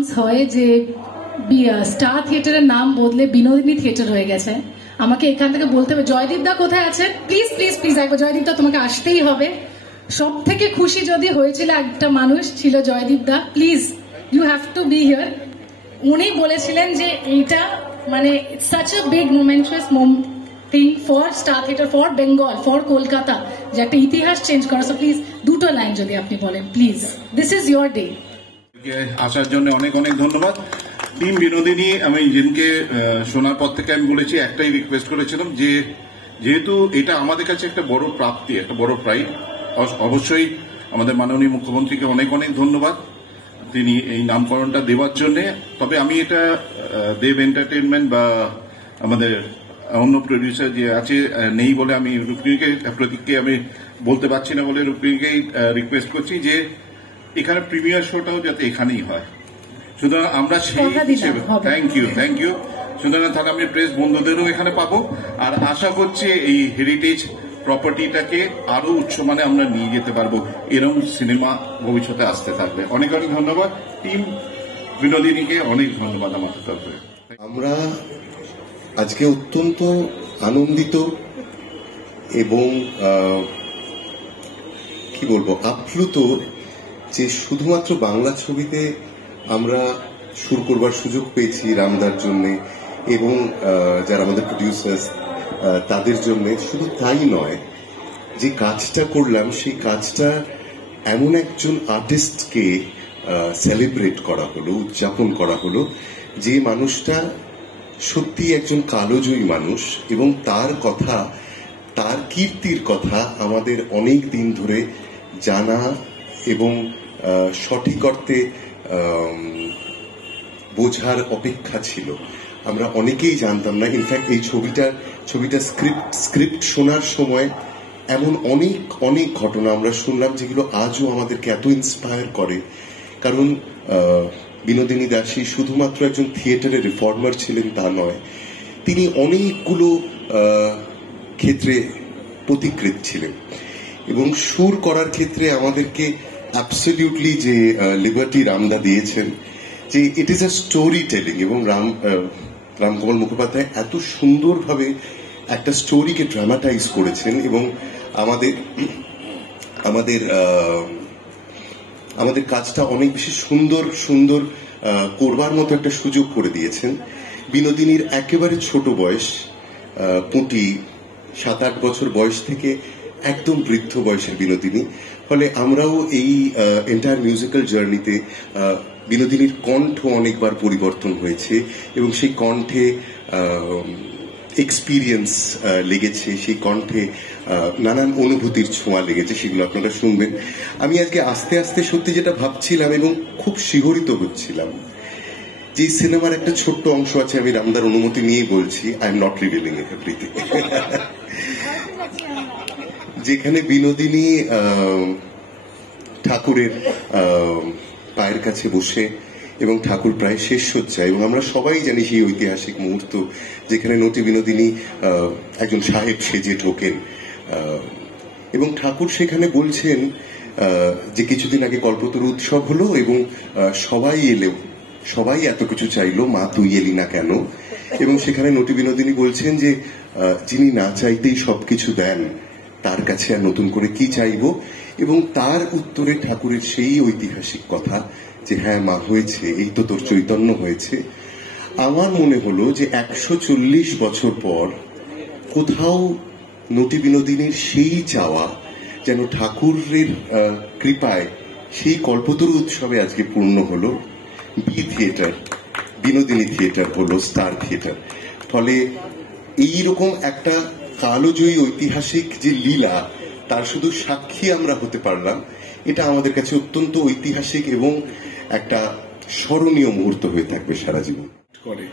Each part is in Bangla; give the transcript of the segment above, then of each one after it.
অ্যানাউন্স হয় যে স্টার থিয়েটারের নাম বদলে বিনোদিনী থিয়েটার হয়ে গেছে, আমাকে এখান থেকে বলতে হবে জয়দীপ দা কোথায় আছেন, প্লিজ প্লিজ প্লিজ একবার জয়দীপ দা তোমাকে আসতেই হবে। সব থেকে খুশি যদি হয়েছিল একটা মানুষ ছিল জয়দীপ দা, please you have to be here. উনি বলেছিলেন যে এইটা মানে such a big momentous thing for star theatre, for Bengal, for Kolkata, যে একটা ইতিহাস চেঞ্জ করা। সো প্লিজ দুটো লাইন যদি আপনি বলেন please, this is your day. আসার জন্য অনেক অনেক ধন্যবাদ। টিম বিনোদিনী, আমি যেদিনকে শোনার পর থেকে আমি বলেছি, একটাই রিকোয়েস্ট করেছিলাম যে যেহেতু এটা আমাদের কাছে একটা বড় প্রাপ্তি, একটা বড় প্রাইড, অবশ্যই আমাদের মাননীয় মুখ্যমন্ত্রীকে অনেক অনেক ধন্যবাদ তিনি এই নামকরণটা দেওয়ার জন্য। তবে আমি এটা দেব এন্টারটেনমেন্ট বা আমাদের অন্য প্রডিউসার যে আছে নেই বলে আমি প্রতীককে আমি বলতে পারছি না বলে রুক্মিণীকেই রিকোয়েস্ট করছি যে এখানে প্রিমিয়ার শোটাও যাতে এখানেই হয়। সুতরাং আমরা সেই হিসেবে থ্যাংক ইউ। সুতরাং তাহলে আমি প্রেস বন্ধুদেরও এখানে পাবো, আর আশা করছি এই হেরিটেজ প্রপার্টিটাকে আরো উচ্চমানে আমরা নিয়ে যেতে পারবো। এরকম সিনেমা ভবিষ্যতে আসতে থাকবে। অনেক অনেক ধন্যবাদ টিম বিনোদিনীকে, অনেক ধন্যবাদ আমার তরফে। আমরা আজকে অত্যন্ত আনন্দিত এবং কি বলবো আপ্লুত যে শুধুমাত্র বাংলা ছবিতে আমরা সুর করবার সুযোগ পেয়েছি রামদার জন্য এবং যারা আমাদের প্রডিউসার্স তাদের জন্য। শুধু তাই নয়, যে কাজটা করলাম সেই কাজটা এমন একজন আর্টিস্টকে সেলিব্রেট করা হলো, উদযাপন করা হলো, যে মানুষটা সত্যি একজন কালোজয়ী মানুষ এবং তার কথা, তার কীর্তির কথা আমাদের অনেক দিন ধরে জানা এবং সঠিক অর্থে বোঝার অপেক্ষা ছিল। আমরা অনেকেই জানতাম না। ইনফ্যাক্ট এই ছবিটা স্ক্রিপ্ট শোনার সময় এমন অনেক অনেক ঘটনা আমরা শুনলাম যেগুলো আজও আমাদেরকে এত ইন্সপায়ার করে। কারণ বিনোদিনী দাসী শুধুমাত্র একজন থিয়েটারের রিফর্মার ছিলেন তা নয়, তিনি অনেকগুলো ক্ষেত্রে পথিকৃৎ ছিলেন এবং সুর করার ক্ষেত্রে আমাদেরকে অ্যাবসলিউটলি যে লিবার্টি রামদা দিয়েছেন, যে it is a story telling. এবং রামকমল মুখোপাধ্যায় এত সুন্দরভাবে একটা স্টোরিকে ড্রামাটাইজ করেছেন এবং আমাদের আমাদের আমাদের কাজটা অনেক বেশি সুন্দর করবার মতো একটা সুযোগ করে দিয়েছেন। বিনোদিনীর একেবারে ছোট বয়স, পুঁটি 7-8 বছর বয়স থেকে একদম বৃদ্ধ বয়সের বিনোদিনী। ফলে আমরাও এই এন্টায়ার মিউজিক্যাল জার্নিতে বিনোদিনীর কণ্ঠ অনেকবার পরিবর্তন হয়েছে এবং সেই কণ্ঠে এক্সপিরিয়েন্স লেগেছে, সেই কণ্ঠে নানান অনুভূতির ছোঁয়া লেগেছে, সেগুলো আপনারা শুনবেন। আমি আজকে আস্তে আস্তে সত্যি যেটা ভাবছিলাম এবং খুব শিহরিত হচ্ছিলাম, যে সিনেমার একটা ছোট্ট অংশ আছে, আমি রামদার অনুমতি নিয়েই বলছি, I am not revealing everything, যেখানে বিনোদিনী ঠাকুরের পায়ের কাছে বসে এবং ঠাকুর প্রায় শেষ সজ্জায়, এবং আমরা সবাই জানি সেই ঐতিহাসিক মুহূর্ত যেখানে নটি বিনোদিনী একজন সাহেব সেজে ঢোকেন এবং ঠাকুর সেখানে বলছেন যে কিছুদিন আগে কল্পতরু উৎসব হলো এবং সবাই এলেও সবাই এত কিছু চাইলো, মা তুই এলি না কেন? এবং সেখানে নটি বিনোদিনী বলছেন যে যিনি না চাইতেই সবকিছু দেন তার কাছে আর নতুন করে কি চাইবো, এবং তার উত্তরে ঠাকুরের সেই ঐতিহাসিক কথা যে হ্যাঁ মা হয়েছে, এই তো তোর চৈতন্য হয়েছে। আমার মনে হলো যে 140 বছর পর কোথাও নটি বিনোদিনীর সেই চাওয়া যেন ঠাকুরের কৃপায় সেই কল্পতরু উৎসবে আজকে পূর্ণ হলো। বি থিয়েটার, বিনোদিনী থিয়েটার হলো স্টার থিয়েটার। ফলে এইরকম একটা কালজয়ী ঐতিহাসিক যে লীলা, তার শুধু সাক্ষী আমরা হতে পারলাম, এটা আমাদের কাছে অত্যন্ত ঐতিহাসিক এবং একটা স্মরণীয় মুহূর্ত হয়ে থাকবে সারা জীবন। করে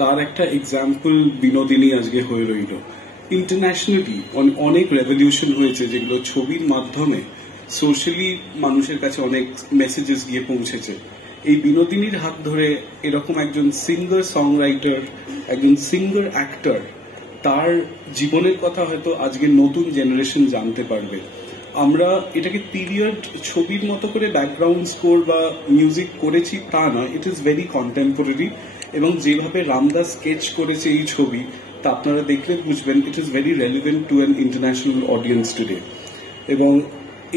তার একটা এক্সাম্পল বিনোদিনী আজকে হয়ে রইল। ইন্টারন্যাশনালি অনেক রেভলিউশন হয়েছে যেগুলো ছবির মাধ্যমে সোশ্যালি মানুষের কাছে অনেক মেসেজেস গিয়ে পৌঁছেছে। এই বিনোদিনীর হাত ধরে এরকম একজন সিঙ্গার সং রাইটার, একজন সিঙ্গার অ্যাক্টর, তার জীবনের কথা হয়তো আজকে নতুন জেনারেশন জানতে পারবে। আমরা এটাকে পিরিয়ড ছবির মতো করে ব্যাকগ্রাউন্ড স্কোর বা মিউজিক করেছি তা নয়, ইট ইজ ভেরি কন্টেম্পোরারি। এবং যেভাবে রামদাস স্কেচ করেছে এই ছবি, তা আপনারা দেখলে বুঝবেন it is very relevant to an international audience today. এবং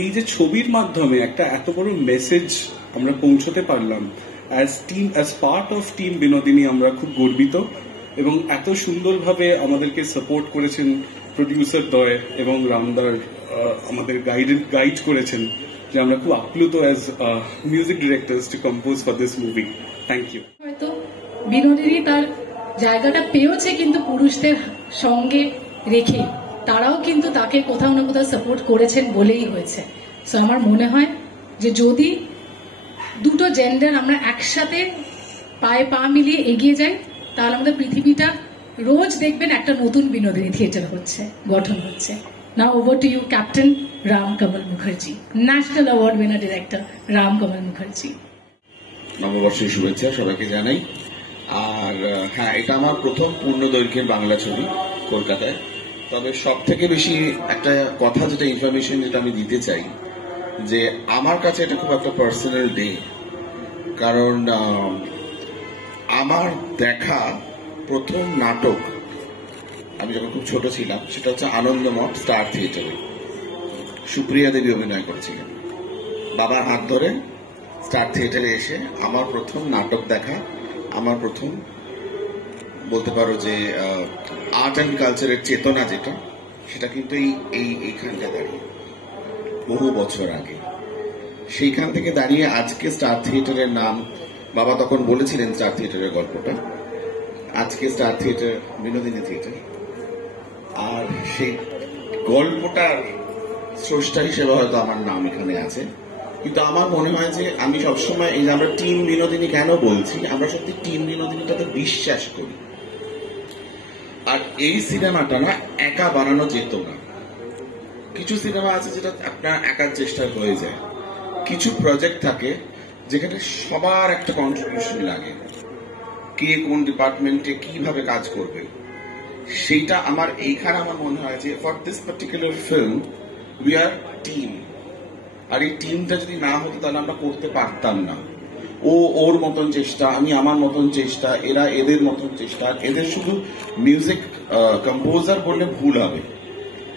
এই যে ছবির মাধ্যমে একটা এত বড় মেসেজ আমরা পৌঁছতে পারলাম as part of team Binodini, আমরা খুব গর্বিত। এবং এত সুন্দরভাবে আমাদেরকে সাপোর্ট করেছেন প্রডিউসার দ্বয় এবং রামদার, আমাদের গাইড করেছেন, যে আমরা খুব আপ্লুত as music directors to compose for this movie. Thank you. হয়তো বিনোদিনী তার জায়গাটা পেয়েছে, কিন্তু পুরুষদের সঙ্গে রেখে তারাও কিন্তু তাকে কোথাও না কোথাও সাপোর্ট করেছেন বলেই হয়েছে। সো আমার মনে হয় যে যদি দুটো জেন্ডার আমরা একসাথে পায়ে পা মিলিয়ে এগিয়ে যাই, তাহলে আমাদের পৃথিবীটা রোজ দেখবেন একটা নতুন বিনোদিনী থিয়েটার হচ্ছে, গঠন হচ্ছে। Now over to you captain Ram Kamal Mukherjee, national award winner director Ram Kamal Mukherjee. নববর্ষের শুভেচ্ছা সবাইকে জানাই। আর হ্যাঁ, এটা আমার প্রথম পূর্ণ দৈর্ঘ্যের বাংলা ছবি কলকাতায়। তবে সব থেকে বেশি একটা কথা, যেটা ইনফরমেশন যেটা আমি দিতে চাই, যে আমার কাছে এটা খুব একটা পার্সোনাল ডে। কারণ আমার দেখা প্রথম নাটক আমি যখন খুব ছোট ছিলাম, সেটা হচ্ছে আনন্দমঠ স্টার থিয়েটারে। সুপ্রিয়া দেবী অভিনয় করেছিলেন। বাবার হাত ধরে স্টার থিয়েটারে এসে আমার প্রথম নাটক দেখা, আমার প্রথম বলতে পারো যে আর্ট অ্যান্ড কালচারের চেতনা যেটা, সেটা কিন্তু এইখানটা দাঁড়িয়ে বহু বছর আগে। সেইখান থেকে দাঁড়িয়ে আজকে স্টার থিয়েটারের নাম, বাবা তখন বলেছিলেন স্টার থিয়েটারের গল্পটা, আজকে স্টার থিয়েটার বিনোদিনী থিয়েটার। আর সেই গল্পটার স্রষ্টা হিসেবে হয়তো আমার নাম এখানে আছে। কিন্তু আমার মনে হয় যে আমি সবসময় এই যে আমরা টিম বিনোদিনী কেন বলছি, আমরা সত্যি টিম বিনোদিনীটাতে বিশ্বাস করি। আর এই সিনেমাটা না একা বানানো যেত না। কিছু সিনেমা আছে যেটা আপনার একার চেষ্টায় হয়ে যায়, কিছু প্রজেক্ট থাকে যেখানে সবার একটা কন্ট্রিবিউশন লাগে, কে কোন ডিপার্টমেন্টে কিভাবে কাজ করবে। সেইটা আমার এইখানে আমার মনে হয় যে for this particular film we are team. আর এই টিমটা যদি না হতো তাহলে আমরা করতে পারতাম না। ও ওর মতন চেষ্টা, আমি আমার মতন চেষ্টা, এরা এদের মতন চেষ্টা। এদের শুধু মিউজিক কম্পোজার বললে ভুল হবে।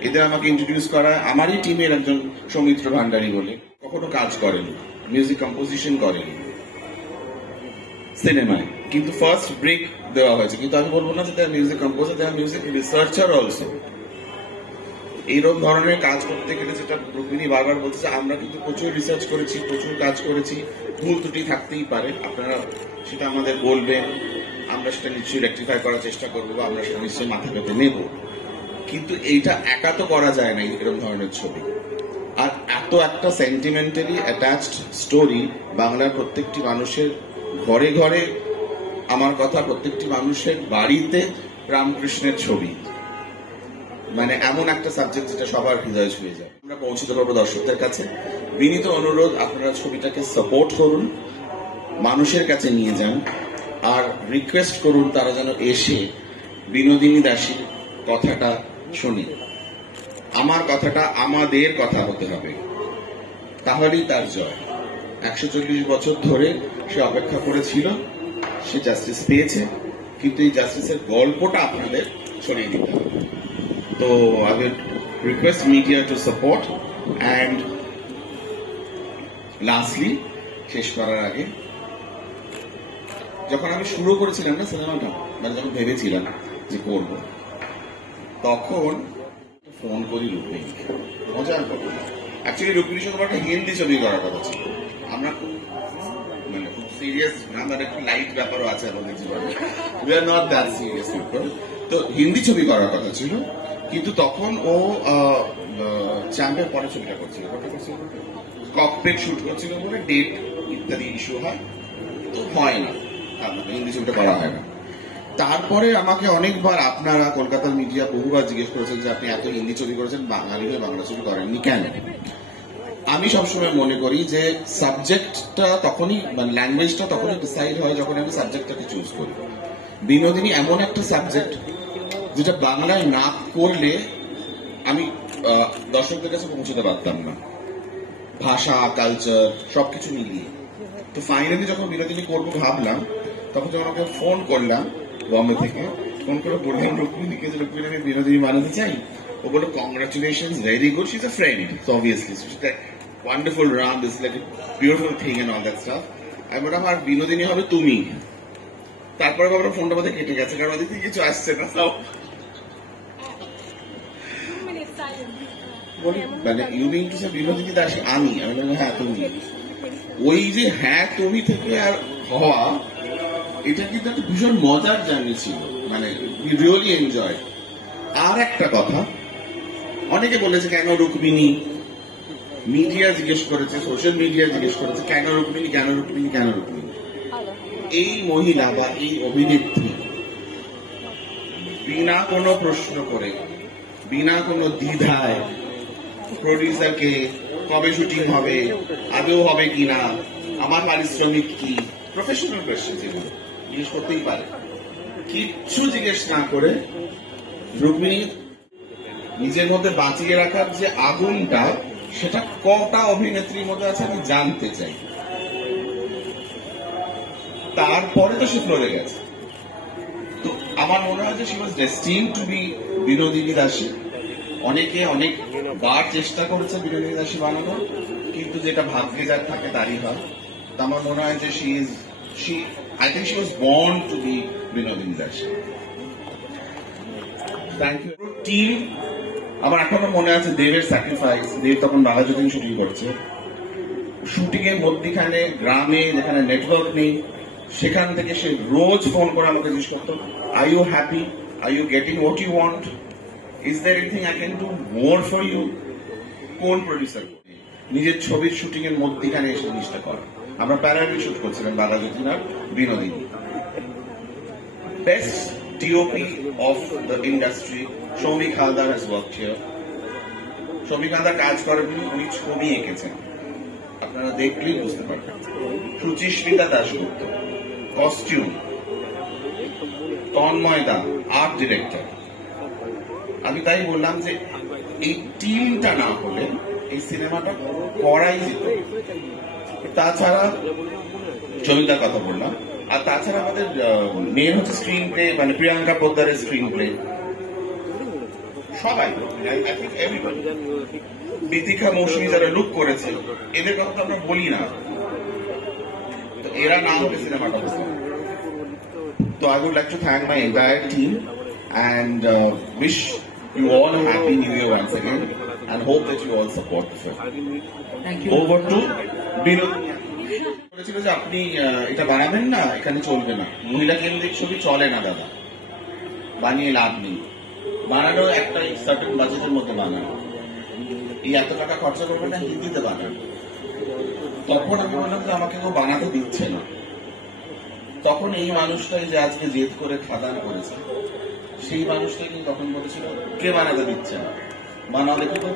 এদের আমাকে ইন্ট্রোডিউস করা আমারই টিমের একজন সৌমিত্র ভান্ডারী বলে, কখনো কাজ করেন, মিউজিক কম্পোজিশন করেন সিনেমায়, কিন্তু ফার্স্ট ব্রেক দেওয়া হয়েছে। কিন্তু আমি বলবো না যে তারা মিউজিক কম্পোজার, তারা মিউজিক রিসার্চার অলসো। এইরকম ধরনের কাজ করতে গেলে, যেটা রুক্মিণী বারবার বলছে, আমরা কিন্তু প্রচুর রিসার্চ করেছি, প্রচুর কাজ করেছি। ভুল ত্রুটি থাকতেই পারে, আপনারা সেটা আমাদের বলবেন, আমরা সেটা নিশ্চয়ই রেকটিফাই করার চেষ্টা করবো, বা আমরা সেটা নিশ্চয়ই মাথা পেতে নেব। কিন্তু এইটা একা তো করা যায় না, এরকম ধরনের ছবি। আর এত একটা সেন্টিমেন্টালি অ্যাটাচড স্টোরি, বাংলার প্রত্যেকটি মানুষের ঘরে ঘরে আমার কথা, প্রত্যেকটি মানুষের বাড়িতে রামকৃষ্ণের ছবি, মানে এমন একটা সাবজেক্ট যেটা সবার হৃদয় ছুঁয়ে যায়। আমরা পৌঁছতে পারবো দর্শকদের কাছে। বিনীত অনুরোধ, আপনারা ছবিটাকে সাপোর্ট করুন, মানুষের কাছে নিয়ে যান, আর রিকোয়েস্ট করুন তারা যেন এসে বিনোদিনী দাসীর কথাটা শুনি। আমার কথাটা আমাদের কথা হতে হবে, তাহলেই তার জয়। 140 বছর ধরে সে অপেক্ষা করেছিল, সে জাস্টিস পেয়েছে, কিন্তু এই জাস্টিসের গল্পটা আপনাদের ছড়িয়ে দিতে হবে। তো I will request media to support. And lastly, শেষ করার আগে, যখন আমি শুরু করেছিলাম না সিনেমাটা, মানে যখন ভেবেছিলাম যে করব, তখন ফোন করি রুক্মিণীকে, মজার কথা। অ্যাকচুয়ালি রুক্মিণীর সঙ্গে একটা হিন্দি ছবি করার কথা ছিল। আমরা খুব সিরিয়াস, আমাদের একটু লাইট ব্যাপারও আছে আমাদের জীবনে, we are not that serious people. তো হিন্দি ছবি করার কথা ছিল, কিন্তু তখন ও চ্যাম্পের পরে ছবিটা করছিল, ককটেল শুট করছিল বলে ডেট ইত্যাদি ইস্যু হয়, তো হয় না, হিন্দি ছবিটা করা হয় না। তারপরে আমাকে অনেকবার আপনারা কলকাতার মিডিয়া বহুবার জিজ্ঞেস করেছেন যে আপনি এত হিন্দি ছবি করেছেন, বাঙালি হয়ে বাংলা ছবি করেননি কেন? আমি সবসময় মনে করি যে সাবজেক্টটা তখনই, মানে ল্যাঙ্গুয়েজটা তখনই ডিসাইড হয় যখন আমি সাবজেক্টটাকে চুজ করি। বিনোদিনী এমন একটা সাবজেক্ট যেটা বাংলায় না করলে আমি দর্শকদের কাছে পৌঁছতে পারতাম না, ভাষা, কালচার সবকিছু মিলিয়ে। তো ফাইনালি যখন বিনোদিনী করবো ভাবলাম, তখন যখন ওকে ফোন করলাম বম্বে থেকে, ফোন করে বললাম রুক্মিণীকে যে রুক্মিণী আমি বিনোদিনী বানাতে চাই। ও বললো congratulation, very good, she is a friend, so obviously wonderful, Ram is like a beautiful thing and all that stuff. আমি বললাম আর বিনোদিনী হবে তুমি। তারপরে বাবার ফোনটা বোধহয় কেটে গেছে, কারণ ওদিক থেকে কিছু আসছে না। মানে you mean to say Binodini Das আমি বললাম হ্যাঁ তুমি। ওই যে হ্যাঁ তুমি থেকে আর হওয়া, এটা কিন্তু একটা ভীষণ মজার জার্নি ছিল, মানে উই রিয়েলি এনজয়। আর একটা কথা, অনেকে বলেছে কেন রুক্মিণী, মিডিয়া জিজ্ঞেস করেছে, সোশ্যাল মিডিয়া জিজ্ঞেস করেছে কেন রুক্মিণী, কেন রুক্মিণী, কেন রুক্মিণী। এই মহিলা বা এই অভিনেত্রী বিনা কোনো প্রশ্ন করে, বিনা কোনো দ্বিধায় প্রডিউসারকে কবে শুটিং হবে, আদৌ হবে কিনা, আমার পারিশ্রমিক কি, প্রফেশনাল কোয়েশ্চেন যেগুলো জিজ্ঞেস করতেই পারে, কিচ্ছু জিজ্ঞেস না করে রুক্মিণী নিজের মধ্যে বাঁচিয়ে রাখার যে আগুনটা, সেটা কটা অভিনেত্রীর মধ্যে আছে আমি জানতে চাই। তারপরে তো সে ফ্লোরে গেছে। তো আমার মনে হয় যে she was destined to be Binodini Dasi. অনেকে অনেকবার চেষ্টা করেছে বিনোদিনী দাসী বানানোর, কিন্তু যেটা ভাগ্যে যার থাকে তারই হয়। তো আমার মনে হয় যে I think she was born to be Binodini Dasi. Thank you team. আমার এখনো মনে আছে দেবের স্যাক্রিফাইস। দেব তখন বাঘাযতীন শুটিং করছে, শুটিং এর মধ্যখানে গ্রামে যেখানে নেটওয়ার্ক নেই, সেখান থেকে সে রোজ ফোন করে আমাকে জিজ্ঞেস করতো, are you happy, are you getting what you want, is there anything I can do more for you. কোন প্রডিউসার নিজের ছবির শুটিং এর মধ্যখানে এসে জিনিসটা করে। আমরা প্যারাডি শুট করছিলাম বাঘাযতীন আর Binodini. Best DOP of the industry Soumik Haldar has worked here. Soumik Haldar কাজ করেন, উনি ছবি এঁকেছেন, আপনারা দেখলেই বুঝতে পারবেন। সুচিস্মিতা দাশগুপ্ত কস্টিউম, তন্ময় দা আর্ট ডিরেক্টর। আমি তাই বললাম যে এই টিমটা না হলে এই সিনেমাটা করাই যেত। তাছাড়া জমিদার কথা বললাম, আর তাছাড়া আমাদের মেন হচ্ছে স্ক্রিন প্লে, মানে প্রিয়াঙ্কা পোদ্দারের স্ক্রিন প্লে, সবাই বিতিকা মৌসুমী যারা লুক করেছে, এদের কথা তো আমরা বলি না, তো এরা না হলে সিনেমাটা হতো। তো I would like to thank my entire team and wish you all a happy new year once again and hope that you all support the film. Thank you. Over to Binod. বলেছিল যে আপনি এটা বানাবেন না, এখানে চলবে না, মহিলা কেন্দ্রিক ছবি চলে না দাদা, বানিয়ে লাভ নেই, বানানো একটা সার্টেন বাজেটের মধ্যে বানানো, এই এত টাকা খরচা করবেন না, হিন্দিতে বানানো। তখন আমি বললাম যে আমাকে কেউ বানাতে দিচ্ছে না। তখন এই মানুষটাই যে আজকে জেদ করে খাদান করেছে, সেই মানুষটাই কিন্তু তখন বলেছিল কে বানাতে দিচ্ছে না, বানালে কিন্তু